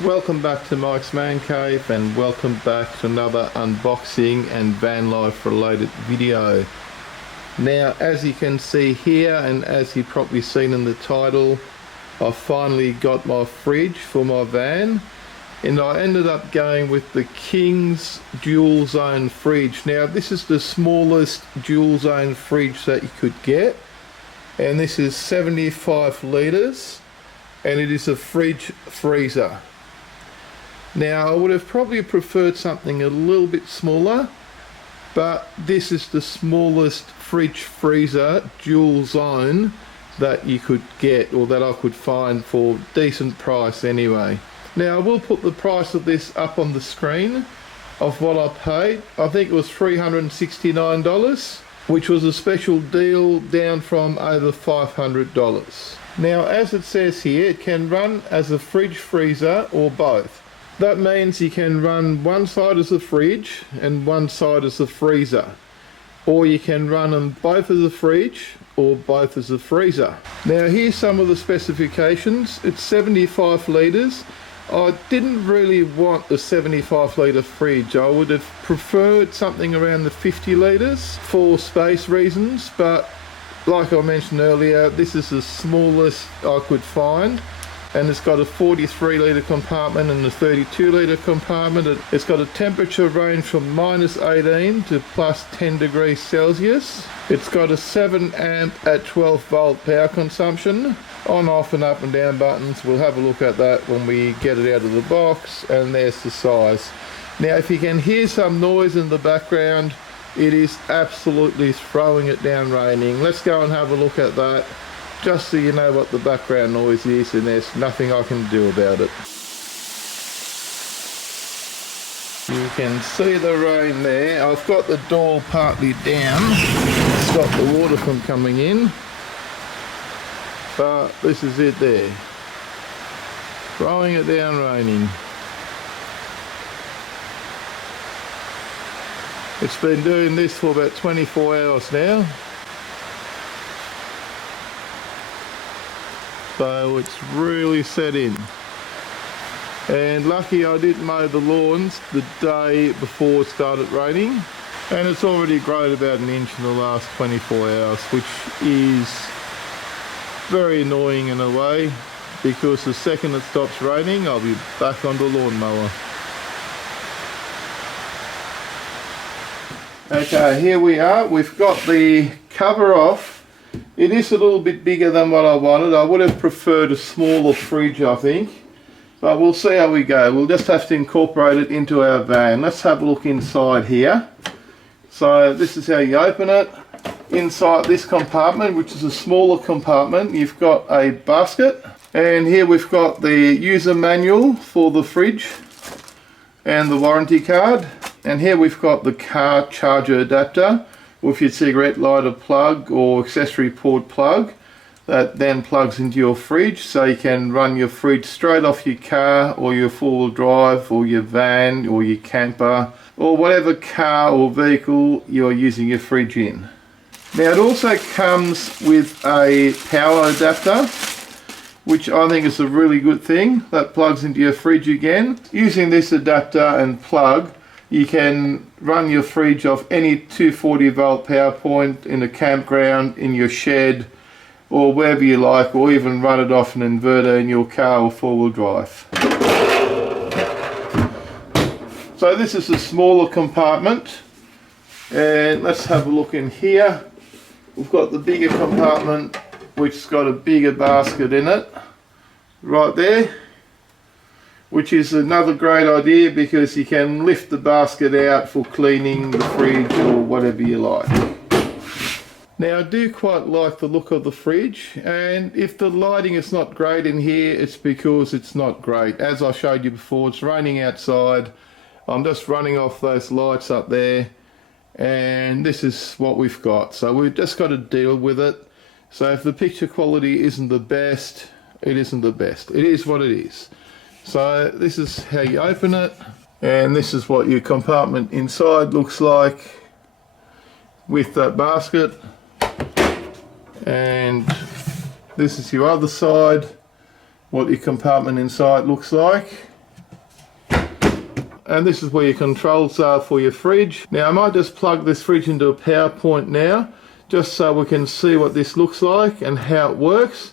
Welcome back to Mike's Man Cave and welcome back to another unboxing and van life related video. Now, as you can see here and as you've probably seen in the title, I finally got my fridge for my van and I ended up going with the King's dual zone fridge. Now this is the smallest dual zone fridge that you could get, and this is 75 litres and it is a fridge freezer. Now I would have probably preferred something a little bit smaller, but this is the smallest fridge freezer dual zone that you could get, or that I could find for decent price anyway. Now I will put the price of this up on the screen of what I paid. I think it was $369, which was a special deal down from over $500. Now as it says here, it can run as a fridge freezer or both. That means you can run one side as a fridge and one side as a freezer, or you can run them both as a fridge or both as a freezer. Now here's some of the specifications. It's 75 litres. I didn't really want a 75 litre fridge. I would have preferred something around the 50 litres for space reasons, but like I mentioned earlier, this is the smallest I could find. And it's got a 43 litre compartment and a 32 litre compartment. It's got a temperature range from -18 to +10 degrees Celsius. It's got a 7 amp at 12 volt power consumption. On, off and up and down buttons. We'll have a look at that when we get it out of the box, and there's the size. Now if you can hear some noise in the background, it is absolutely throwing it down raining. Let's go and have a look at that, just so you know what the background noise is, and there's nothing I can do about it. You can see the rain there. I've got the door partly down to stop the water from coming in, but this is it there, throwing it down raining. It's been doing this for about 24 hours now. So it's really set in, and lucky I didn't mow the lawns the day before it started raining, and it's already grown about an inch in the last 24 hours, which is very annoying in a way, because the second it stops raining I'll be back on the lawnmower. Okay, here we are. We've got the cover off. It is a little bit bigger than what I wanted. I would have preferred a smaller fridge, I think, but we'll see how we go. We'll just have to incorporate it into our van. Let's have a look inside here. So this is how you open it. Inside this compartment, which is a smaller compartment, you've got a basket, and here we've got the user manual for the fridge and the warranty card, and here we've got the car charger adapter with your cigarette lighter plug or accessory port plug that then plugs into your fridge, so you can run your fridge straight off your car or your four-wheel drive or your van or your camper or whatever car or vehicle you're using your fridge in. Now it also comes with a power adapter, which I think is a really good thing, that plugs into your fridge again. Using this adapter and plug, you can run your fridge off any 240 volt power point in a campground, in your shed, or wherever you like, or even run it off an inverter in your car or four-wheel drive. So this is a smaller compartment, and let's have a look in here. We've got the bigger compartment, which's got a bigger basket in it, right there, which is another great idea because you can lift the basket out for cleaning the fridge or whatever you like. Now I do quite like the look of the fridge, and if the lighting is not great in here, it's because it's not great. As I showed you before, it's raining outside. I'm just running off those lights up there, and this is what we've got. So we've just got to deal with it. So if the picture quality isn't the best, it isn't the best. It is what it is. So this is how you open it, and this is what your compartment inside looks like with that basket, and this is your other side, what your compartment inside looks like. and this is where your controls are for your fridge. Now I might just plug this fridge into a power point now, just so we can see what this looks like and how it works,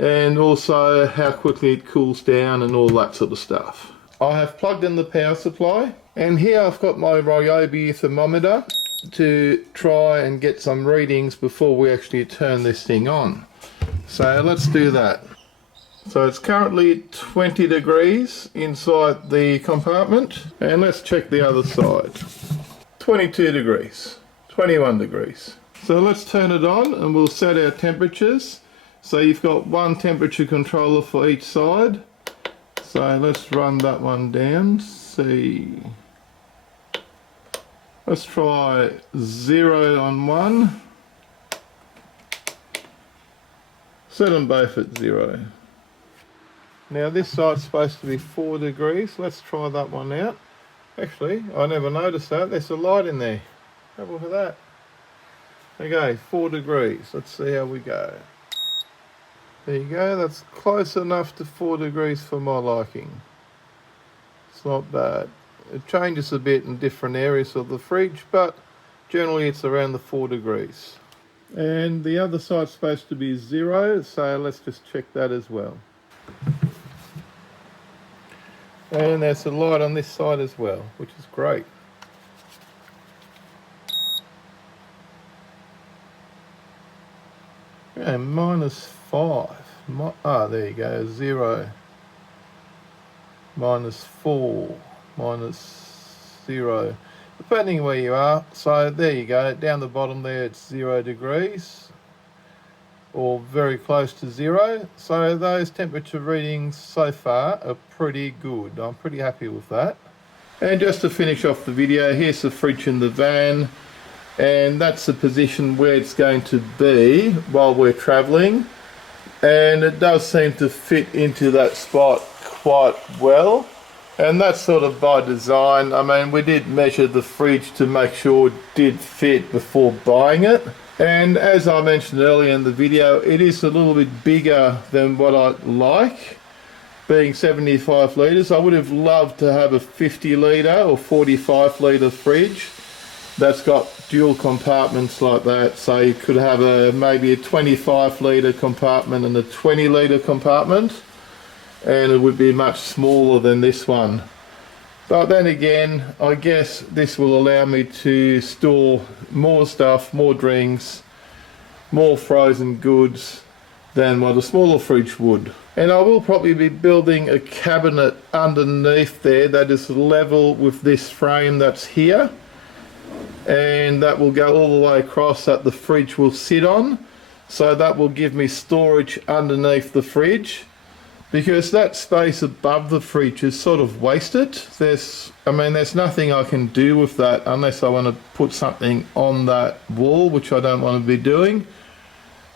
and also how quickly it cools down and all that sort of stuff. I have plugged in the power supply, and here I've got my Ryobi thermometer to try and get some readings before we actually turn this thing on. So let's do that. So it's currently 20 degrees inside the compartment, and let's check the other side. 22 degrees, 21 degrees. So let's turn it on and we'll set our temperatures. So you've got one temperature controller for each side. So let's run that one down, see. Let's try 0 on one. Set them both at 0. Now this side's supposed to be 4 degrees. Let's try that one out. Actually, I never noticed that. There's a light in there. Have a look at that. Okay, 4 degrees. Let's see how we go. There you go. That's close enough to 4 degrees for my liking. It's not bad. It changes a bit in different areas of the fridge, but generally it's around the 4 degrees. And the other side's supposed to be 0, so let's just check that as well. And there's a light on this side as well, which is great. And -5. There you go, 0. -4. -0. Depending where you are. So there you go, down the bottom there it's 0 degrees. Or very close to 0. So those temperature readings so far are pretty good. I'm pretty happy with that. And just to finish off the video, here's the fridge in the van. And that's the position where it's going to be while we're traveling, and it does seem to fit into that spot quite well, and that's sort of by design. I mean, we did measure the fridge to make sure it did fit before buying it, and as I mentioned earlier in the video, it is a little bit bigger than what I like, being 75 litres. I would have loved to have a 50 litre or 45 litre fridge that's got dual compartments like that, so you could have maybe a 25 litre compartment and a 20 litre compartment, and it would be much smaller than this one. But then again, I guess this will allow me to store more stuff, more drinks, more frozen goods than what a smaller fridge would. And I will probably be building a cabinet underneath there that is level with this frame that's here, and that will go all the way across that the fridge will sit on, so that will give me storage underneath the fridge, because that space above the fridge is sort of wasted. There's nothing I can do with that unless I want to put something on that wall, which I don't want to be doing.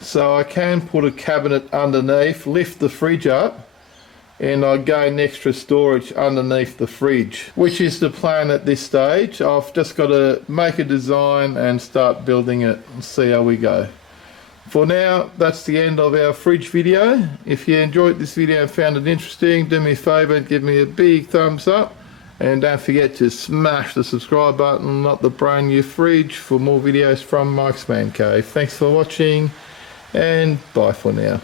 So I can put a cabinet underneath, lift the fridge up, and I gain extra storage underneath the fridge, which is the plan at this stage. I've just got to make a design and start building it and see how we go. For now, that's the end of our fridge video. If you enjoyed this video and found it interesting, do me a favour and give me a big thumbs up, and don't forget to smash the subscribe button, not the brand new fridge, for more videos from Mike's Man Cave. Thanks for watching, and bye for now.